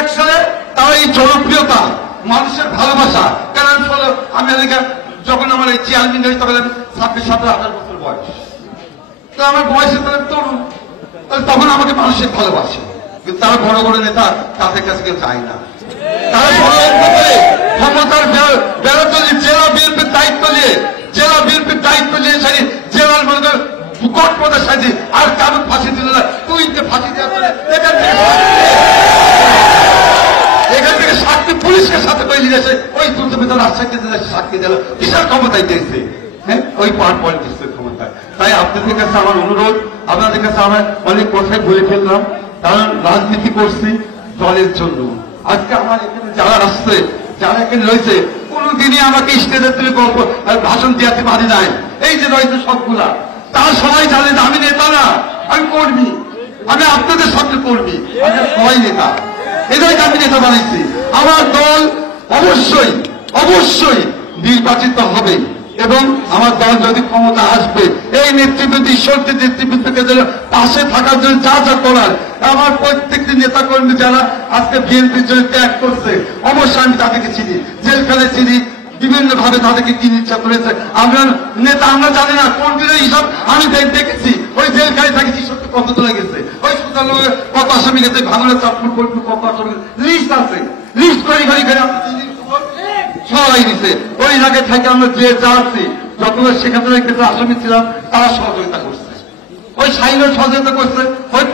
এক সালে তার এই জনপ্রিয়তা, মানুষের ভালোবাসা, কারণ আমি যখন আমার এই চেয়ারম্যান হই তখন 26-17-18 বছর বয়স, তো আমার বয়সে তরুণ, তখন আমাকে মানুষের ভালোবাসে। কিন্তু তারা বড় বড় নেতা, তাদের কাছে কেউ চায় না। তারা ক্ষমতার বেড়াতলি জেলা বিএনপির দায়িত্ব নিয়ে সেই জেলার মধ্যে ভূকট পদের সাথে আর কারণ ফাঁসি দিল না, তুই ফাঁসি দেওয়া এখান থেকে সাক্ষী পুলিশকে সাথে তৈরি গেছে, ওই তুলতে রাজশাহীতে সাক্ষী দিল, কিসের ক্ষমতায় দিয়েছে? হ্যাঁ, ওই পাওয়ার পলিটিক্সের ক্ষমতায়। তাই আপনাদের কাছে আমার অনুরোধ, আপনাদের কাছে আমার অনেক কথাই বলে ফেললাম, কারণ রাজনীতি করছি দলের জন্য। আজকে আমার এখানে যারা আসছে, যারা এখানে রয়েছে, কোনদিনই আমাকে স্টেজের থেকে গল্প ভাষণ দিতে পারি নাই। এই যে রয়েছে সবগুলা, তারা সবাই জানে যে আমি নেতা না, আমি কর্মী, আমি আপনাদের সামনে কর্মী, আমি সবাই নেতা। এটাই আমি নেতা বানাইছি। আমার দল অবশ্যই অবশ্যই নির্বাচিত হবে এবং আমার দল যদি ক্ষমতা আসবে, এই নেতৃবৃন্দ, ঈশ্বরদের নেতৃবৃন্দকে পাশে থাকার জন্য যা যা করার, আমার প্রত্যেকটি নেতা কর্মী যারা আজকে বিএনপির জন্য ত্যাগ করছে, অবশ্যই আমি তাদেরকে চিনি, জেলখানে চিনি, বিভিন্ন ভাবে তাদেরকে কি ইচ্ছা করেছে। আমরা নেতা, আমরা জানি না কোন দিনের হিসাব আমি দেখেছি, ওই জেলখানে থাকি ঈশ্বরকে কত তোলা গেছে, ওই সুতার লোকের কত আসামি গেছে, ভাঙনের চাপড় করবো কত আসামি, লিস্ট আছে, লিস্ট করে সবাই দিছে। ওই জায়গায় থেকে আমরা যে যাচ্ছি, যতগুলো সেখানে আসামি ছিলাম, তারা সহযোগিতা করছে, ওই সাইনের সহযোগিতা করছে, ওই